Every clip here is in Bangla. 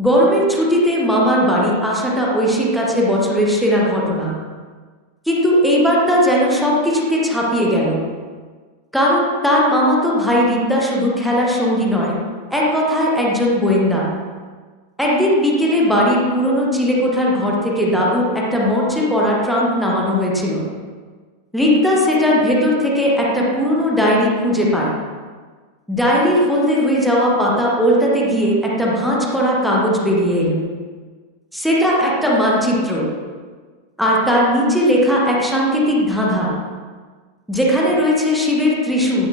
গরমের ছুটিতে মামার বাড়ি আসাটা ঐশীর কাছে বছরের সেরা ঘটনা। কিন্তু এইবারটা যেন সবকিছুকে ছাপিয়ে গেল। কারণ তার মামাতো ভাই রিক্তা শুধু খেলার সঙ্গী নয়, এক কথায় একজন গোয়েন্দা। একদিন বিকেলে বাড়ির পুরনো চিলেকোঠার ঘর থেকে দাদুর একটা মরচে পড়া ট্রাঙ্ক নামানো হয়েছিল। রিক্তা সেটার ভেতর থেকে একটা পুরনো ডায়েরি খুঁজে পায়। ডায়েরির হলদে হয়ে যাওয়া পাতা ওল্টাতে গিয়ে একটা ভাঁজ করা কাগজ বেরিয়ে এল। সেটা একটা মানচিত্র, আর তার নিচে লেখা এক সাংকেতিক ধাঁধা, যেখানে রয়েছে শিবের ত্রিশূল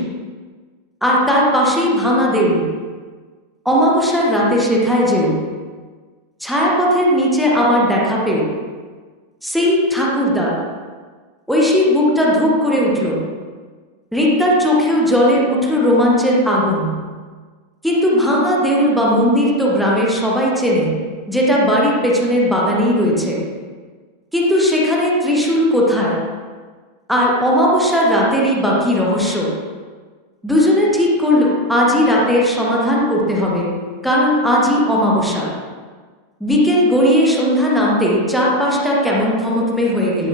আর তার পাশেই ভাঙা দেউল। অমাবস্যার রাতে সেথায় যেও, ছায়াপথের নিচে আমার দেখা পেও, সেই ঠাকুরদা। ঐশীর বুকটা ধূপ করে উঠল। রিক্তার চোখেও জ্বলে উঠল রোমাঞ্চের আগুন। কিন্তু ভাঙা দেউল বা মন্দির তো গ্রামের সবাই চেনে, যেটা বাড়ির পেছনের বাগানেই রয়েছে। কিন্তু সেখানে ত্রিশূল কোথায়? আর অমাবস্যার রাতেরই বাকি রহস্য। দুজনে ঠিক করল আজই রাতের সমাধান করতে হবে, কারণ আজই অমাবস্যা। বিকেল গড়িয়ে সন্ধ্যা নামতে চারপাশটা কেমন থমথমে হয়ে গেল।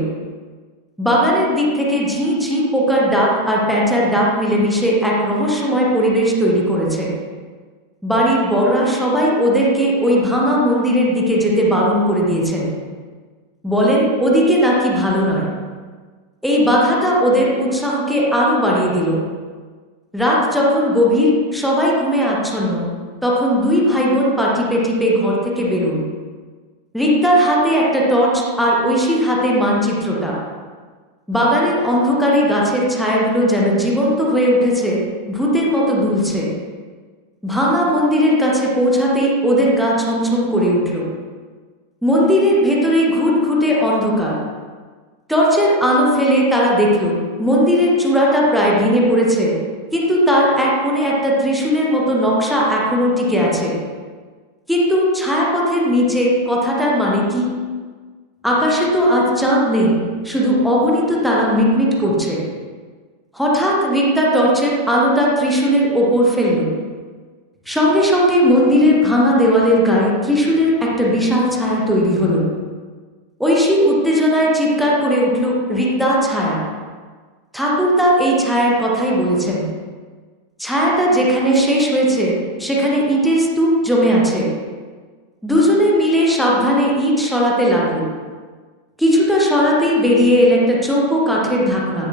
বাগানের দিক থেকে ঝিঁ ঝিঁ পোকার ডাক আর প্যাঁচার ডাক মিলেমিশে এক রহস্যময় পরিবেশ তৈরি করেছে। বাড়ির বড়রা সবাই ওদেরকে ওই ভাঙা মন্দিরের দিকে যেতে বারণ করে দিয়েছেন। বলেন ওদিকে নাকি ভালো নয়। এই বাধাটা ওদের উৎসাহকে আরও বাড়িয়ে দিল। রাত যখন গভীর, সবাই ঘুমে আচ্ছন্ন, তখন দুই ভাইবোন পা টিপে টিপে ঘর থেকে বেরোল। রিক্তার হাতে একটা টর্চ আর ঐশীর হাতে মানচিত্রটা। বাগানের অন্ধকারে গাছের ছায়াগুলো যেন জীবন্ত হয়ে উঠেছে, ভূতের মতো দুলছে। ভাঙা মন্দিরের কাছে পৌঁছাতেই ওদের গা ছমছম করে উঠল। মন্দিরের ভেতরে ঘুটঘুটে অন্ধকার। টর্চের আলো ফেলে তারা দেখল মন্দিরের চূড়াটা প্রায় ভেঙে পড়েছে, কিন্তু তার এক কোণে একটা ত্রিশূলের মতো নকশা এখনো টিকে আছে। কিন্তু ছায়াপথের নিচে কথাটার মানে কি? আকাশে তো আজ চাঁদ নেই, শুধু অগণিত তারা মিটমিট করছে। হঠাৎ রিক্তা টর্চের আলোটা ত্রিশূলের ওপর ফেলল। সঙ্গে সঙ্গে মন্দিরের ভাঙা দেওয়ালের গায়ে ত্রিশূলের একটা বিশাল ছায়া তৈরি হল। ঐশী উত্তেজনায় চিৎকার করে উঠল, রিক্তা, ছায়া! ঠাকুরদা এই ছায়ার কথাই বলেছেন। ছায়াটা যেখানে শেষ হয়েছে সেখানে ইটের স্তূপ জমে আছে। দুজনে মিলে সাবধানে ইট সরাতে লাগল। কিছুটা সরাতেই বেরিয়ে এল একটা চৌকো কাঠের ঢাকনা।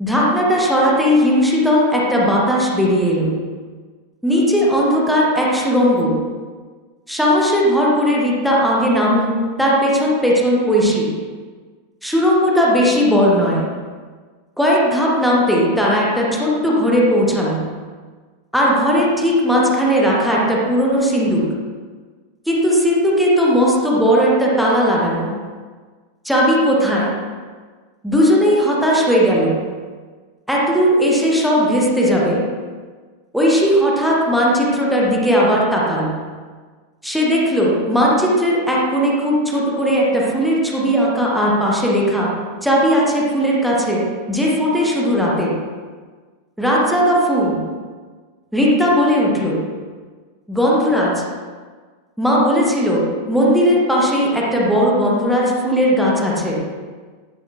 ঢাকনাটা সরাতেই হিমশীতল একটা বাতাস বেরিয়ে এল। নিচে অন্ধকার এক সুড়ঙ্গ। সাহসের ভর করে রিক্তা আগে নাম, তার পেছন পেছন ঐশী। সুড়ঙ্গটা বেশি বড় নয়। কয়েক ধাপ নামতেই তারা একটা ছোট্ট ঘরে পৌঁছাল। আর ঘরের ঠিক মাঝখানে রাখা একটা পুরনো সিন্দুক। কিন্তু সিন্দুকে তো মস্ত বড় একটা তালা লাগানো। চাবি কোথায়? দুজনেই হতাশ হয়ে গেল। এতদূর এসে সব ভেস্তে যাবে। ঐশী হঠাৎ মানচিত্রটার দিকে আবার তাকাল। সে দেখল মানচিত্রের এক কোণে খুব ছোট করে একটা ফুলের ছবি আঁকা, আর পাশে লেখা, চাবি আছে ফুলের কাছে, যে ফোটে শুধু রাতে। রাতজাগা ফুল। রিক্তা বলে উঠল, গন্ধরাজ। মা বলেছিল মন্দিরের পাশেই একটা বড় গন্ধরাজ ফুলের গাছ আছে।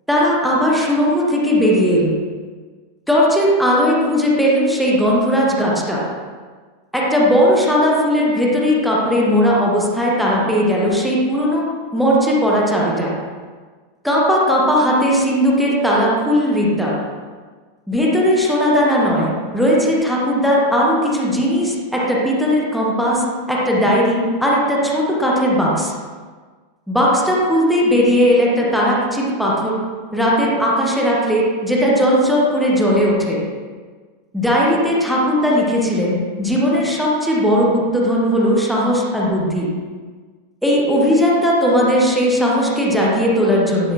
তারা আবার সুড়ঙ্গ থেকে বেরিয়ে এল। টর্চের আলোয় খুঁজে পেল সেই গন্ধরাজ গাছটা। একটা বড় সাদা ফুলের ভেতরেই কাপড়ে মোড়া অবস্থায় তারা পেয়ে গেল সেই পুরনো মরচে পড়া চাবিটা। কাঁপা কাঁপা হাতে সিন্দুকের তালা খুল রিক্তা। ভেতরে সোনাদানা নয়, রয়েছে ঠাকুরদার আরও কিছু জিনিস, একটা পিতলের কম্পাস, একটা ডায়েরি আর একটা ছোট কাঠের বাক্স। বাক্সটা খুলতেই বেরিয়ে এল একটা তারাকচিত পাথর, রাতের আকাশে রাখলে যেটা জলজল করে জ্বলে ওঠে। ডায়েরিতে ঠাকুরদা লিখেছিলেন, জীবনের সবচেয়ে বড় গুপ্তধন হল সাহস আর বুদ্ধি। এই অভিযানটা তোমাদের সেই সাহসকে জাগিয়ে তোলার জন্য।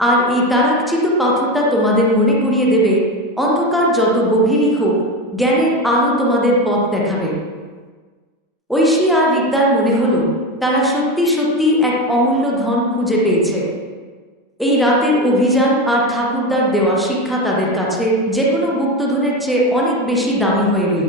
আর এই তারাকচিত পাথরটা তোমাদের মনে করিয়ে দেবে, অন্ধকার যত গভীরই হোক, জ্ঞানের আলো তোমাদের পথ দেখাবে। ঐশী আর রিক্তার মনে হল তারা সত্যি সত্যি এক অমূল্য ধন খুঁজে পেয়েছে। এই রাতের অভিযান আর ঠাকুরদার দেওয়া শিক্ষা তাদের কাছে যে কোনো গুপ্তধনের চেয়ে অনেক বেশি দামি হয়ে গেল।